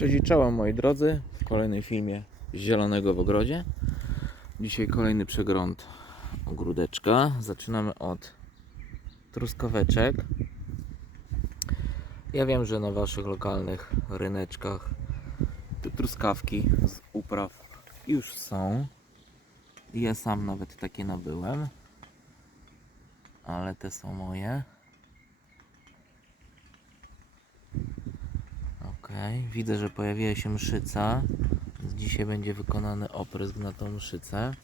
Cześć i moi drodzy w kolejnym filmie Zielonego w Ogrodzie. Dzisiaj kolejny przegląd ogródeczka. Zaczynamy od truskaweczek. Ja wiem, że na waszych lokalnych ryneczkach te truskawki z upraw już są. Ja sam nawet takie nabyłem. Ale te są moje. Widzę, że pojawiła się mszyca. Dzisiaj będzie wykonany oprysk na tą mszycę.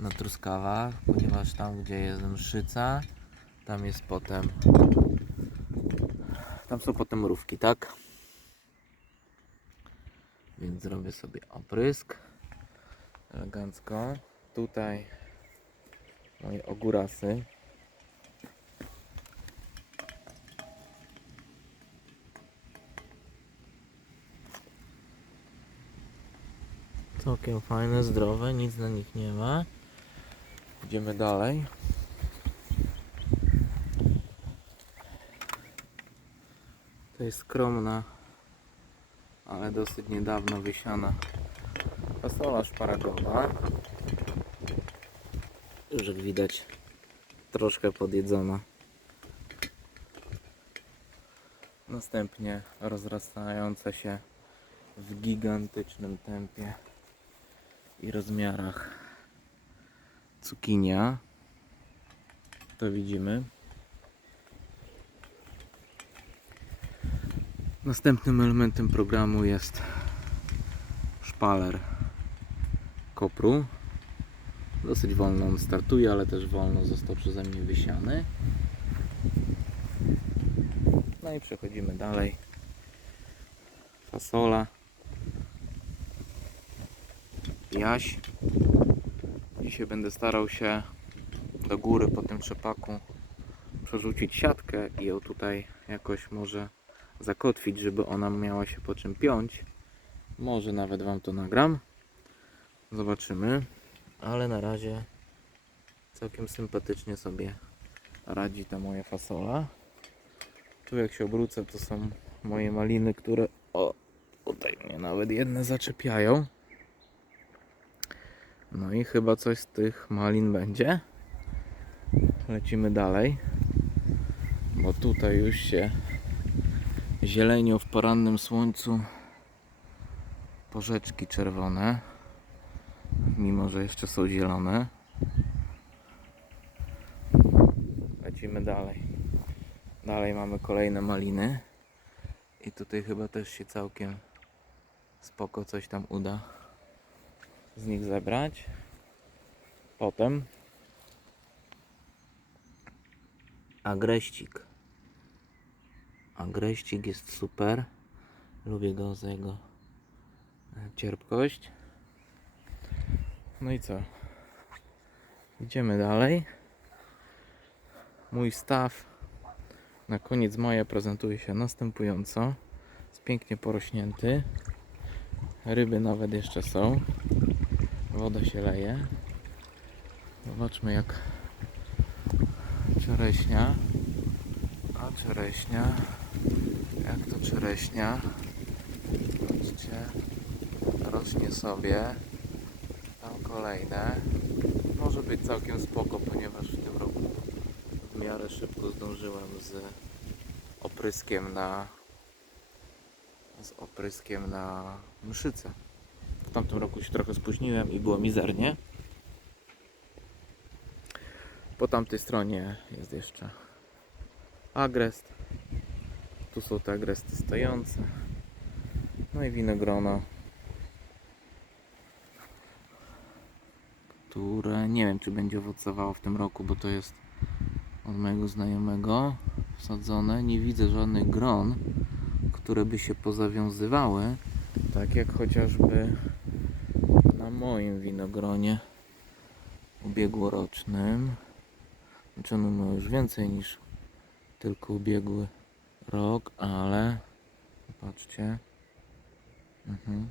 Na truskawach, ponieważ tam gdzie jest mszyca, tam jest potem. Tam są potem mrówki, tak? Więc zrobię sobie oprysk. Elegancko. Tutaj moje ogórasy. Całkiem fajne, zdrowe, nic na nich nie ma. Idziemy dalej. To jest skromna, ale dosyć niedawno wysiana fasola szparagowa. Już jak widać troszkę podjedzona. Następnie rozrastająca się w gigantycznym tempie i rozmiarach cukinia. To widzimy. Następnym elementem programu jest szpaler kopru. Dosyć wolno on startuje, ale też wolno został przeze mnie wysiany. No i przechodzimy dalej. Fasola. Jaś. Dzisiaj będę starał się do góry po tym trzepaku przerzucić siatkę i ją tutaj jakoś może zakotwić, żeby ona miała się po czym piąć. Może nawet Wam to nagram. Zobaczymy. Ale na razie całkiem sympatycznie sobie radzi ta moja fasola. Tu jak się obrócę to są moje maliny, które o tutaj mnie nawet jedne zaczepiają. No i chyba coś z tych malin będzie. Lecimy dalej. Bo tutaj już się zielenią w porannym słońcu porzeczki czerwone. Mimo, że jeszcze są zielone. Lecimy dalej. Dalej mamy kolejne maliny. I tutaj chyba też się całkiem spoko coś tam uda z nich zebrać. Potem agreścik. Agreścik jest super. Lubię go za jego e, cierpkość. No i co? Idziemy dalej. Mój staw na koniec maja prezentuje się następująco. Jest pięknie porośnięty. Ryby nawet jeszcze są. Woda się leje. Zobaczmy jak czereśnia. A czereśnia. Jak to czereśnia? Patrzcie. Rośnie sobie. Tam kolejne. Może być całkiem spoko, ponieważ w tym roku w miarę szybko zdążyłem z opryskiem na z opryskiem na mszycę. Tamtym roku się trochę spóźniłem i było mizernie. Po tamtej stronie jest jeszcze agrest. Tu są te agresty stojące. No i winogrono, które nie wiem czy będzie owocowało w tym roku, bo to jest od mojego znajomego wsadzone. Nie widzę żadnych gron, które by się pozawiązywały. Tak jak chociażby moim winogronie ubiegłorocznym. Znaczy ono ma już więcej niż tylko ubiegły rok, ale patrzcie. Mhm.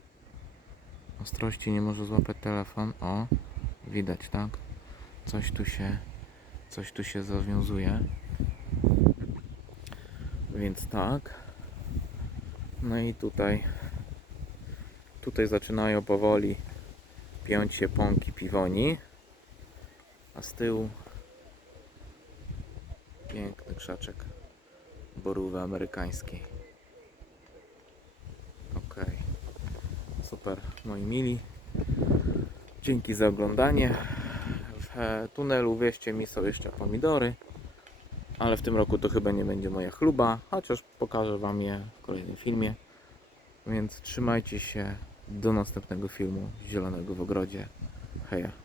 Ostrości nie może złapać telefon. O, widać, tak? Coś tu się, coś tu się zawiązuje. Więc tak. No i tutaj Tutaj zaczynają powoli się pąki piwoni. A z tyłu piękny krzaczek borówy amerykańskiej. Ok. Super, moi mili. Dzięki za oglądanie. W tunelu wieście mi są jeszcze pomidory. Ale w tym roku to chyba nie będzie moja chluba, chociaż pokażę Wam je w kolejnym filmie. Więc trzymajcie się do następnego filmu Zielonego w ogrodzie. Heja.